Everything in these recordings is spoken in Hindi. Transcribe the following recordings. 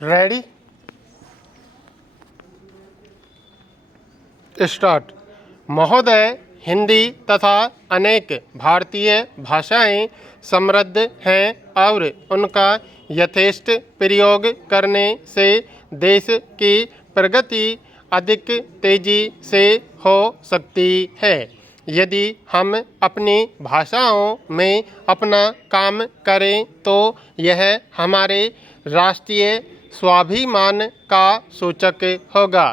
Ready start. महोदय, हिंदी तथा अनेक भारतीय भाषाएं समृद्ध हैं और उनका यथेष्ट प्रयोग करने से देश की प्रगति अधिक तेजी से हो सकती है। यदि हम अपनी भाषाओं में अपना काम करें तो यह हमारे राष्ट्रीय स्वाभिमान का सूचक होगा।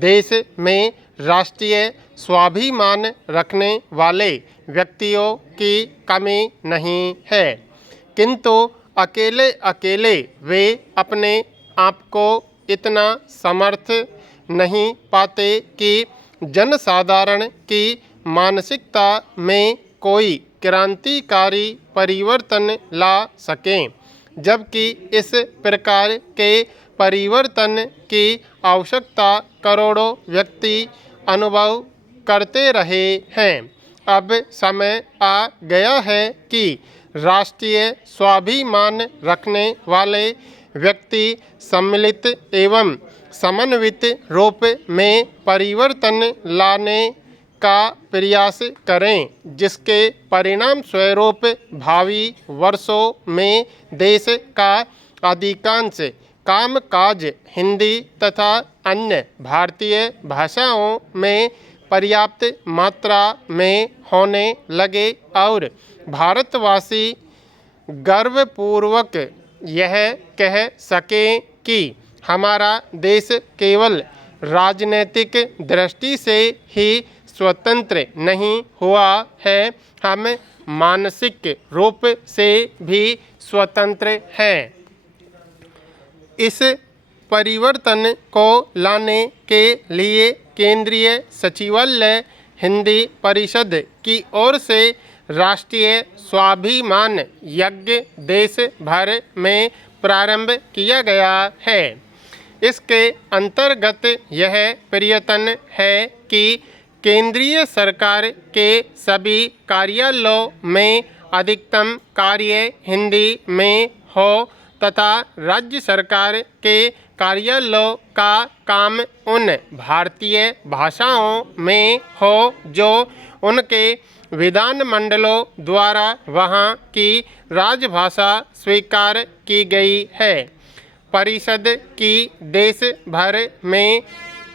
देश में राष्ट्रीय स्वाभिमान रखने वाले व्यक्तियों की कमी नहीं है, किंतु अकेले अकेले वे अपने आप को इतना समर्थ नहीं पाते कि जनसाधारण की मानसिकता में कोई क्रांतिकारी परिवर्तन ला सकें, जबकि इस प्रकार के परिवर्तन की आवश्यकता करोड़ों व्यक्ति अनुभव करते रहे हैं। अब समय आ गया है कि राष्ट्रीय स्वाभिमान रखने वाले व्यक्ति सम्मिलित एवं समन्वित रूप में परिवर्तन लाने का प्रयास करें, जिसके परिणाम स्वरूप भावी वर्षों में देश का अधिकांश कामकाज हिंदी तथा अन्य भारतीय भाषाओं में पर्याप्त मात्रा में होने लगे और भारतवासी गर्वपूर्वक यह कह सकें कि हमारा देश केवल राजनीतिक दृष्टि से ही स्वतंत्र नहीं हुआ है, हम मानसिक रूप से भी स्वतंत्र हैं। इस परिवर्तन को लाने के लिए केंद्रीय सचिवालय हिंदी परिषद की ओर से राष्ट्रीय स्वाभिमान यज्ञ देश भर में प्रारंभ किया गया है। इसके अंतर्गत यह प्रयत्न है कि केंद्रीय सरकार के सभी कार्यालयों में अधिकतम कार्य हिंदी में हो तथा राज्य सरकार के कार्यालयों का काम उन भारतीय भाषाओं में हो जो उनके विधानमंडलों द्वारा वहाँ की राजभाषा स्वीकार की गई है। परिषद की देश भर में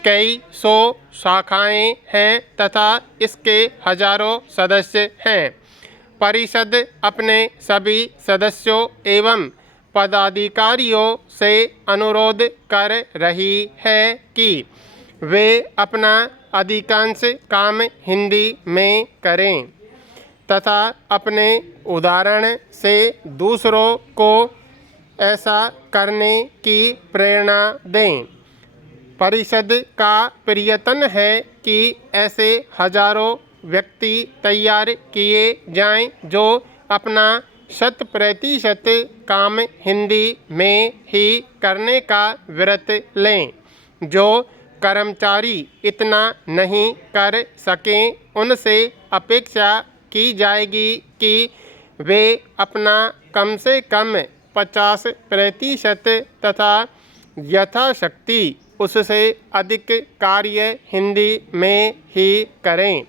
कई सौ शाखाएं हैं तथा इसके हजारों सदस्य हैं। परिषद अपने सभी सदस्यों एवं पदाधिकारियों से अनुरोध कर रही है कि वे अपना अधिकांश काम हिंदी में करें तथा अपने उदाहरण से दूसरों को ऐसा करने की प्रेरणा दें। परिषद का प्रयत्न है कि ऐसे हजारों व्यक्ति तैयार किए जाएं जो अपना 100% काम हिंदी में ही करने का व्रत लें। जो कर्मचारी इतना नहीं कर सकें उनसे अपेक्षा की जाएगी कि वे अपना कम से कम 50% तथा यथाशक्ति उससे अधिक कार्य हिंदी में ही करें।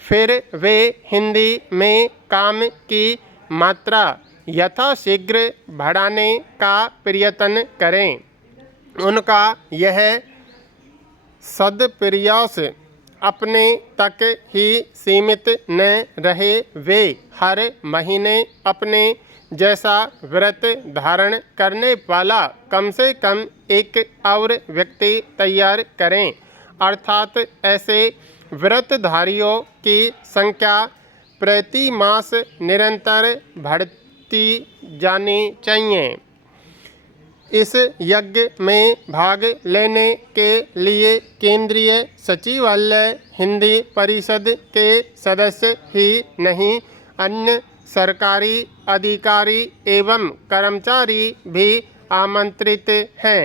फिर वे हिंदी में काम की मात्रा यथाशीघ्र बढ़ाने का प्रयत्न करें। उनका यह सदप्रयास अपने तक ही सीमित न रहे, वे हर महीने अपने जैसा व्रत धारण करने वाला कम से कम एक और व्यक्ति तैयार करें, अर्थात ऐसे व्रतधारियों की संख्या प्रति मास निरंतर बढ़ती जानी चाहिए। इस यज्ञ में भाग लेने के लिए केंद्रीय सचिवालय हिंदी परिषद के सदस्य ही नहीं, अन्य सरकारी अधिकारी एवं कर्मचारी भी आमंत्रित हैं।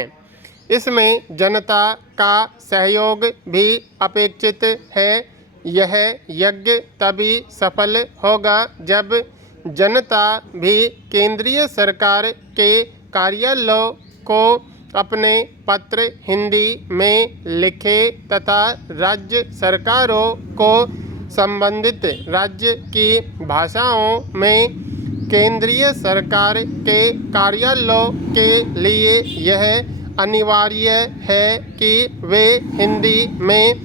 इसमें जनता का सहयोग भी अपेक्षित है। यह यज्ञ तभी सफल होगा जब जनता भी केंद्रीय सरकार के कार्यालयों को अपने पत्र हिंदी में लिखे तथा राज्य सरकारों को संबंधित राज्य की भाषाओं में केंद्रीय सरकार के कार्यालयों के लिए यह अनिवार्य है कि वे हिंदी में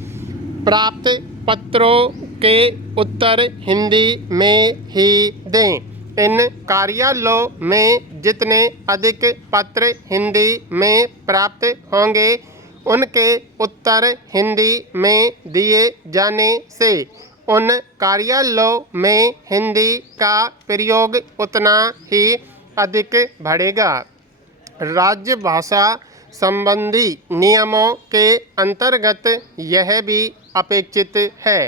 प्राप्त पत्रों के उत्तर हिंदी में ही दें। इन कार्यालयों में जितने अधिक पत्र हिंदी में प्राप्त होंगे उनके उत्तर हिंदी में दिए जाने से उन कार्यालयों में हिंदी का प्रयोग उतना ही अधिक बढ़ेगा। राज्य भाषा संबंधी नियमों के अंतर्गत यह भी अपेक्षित है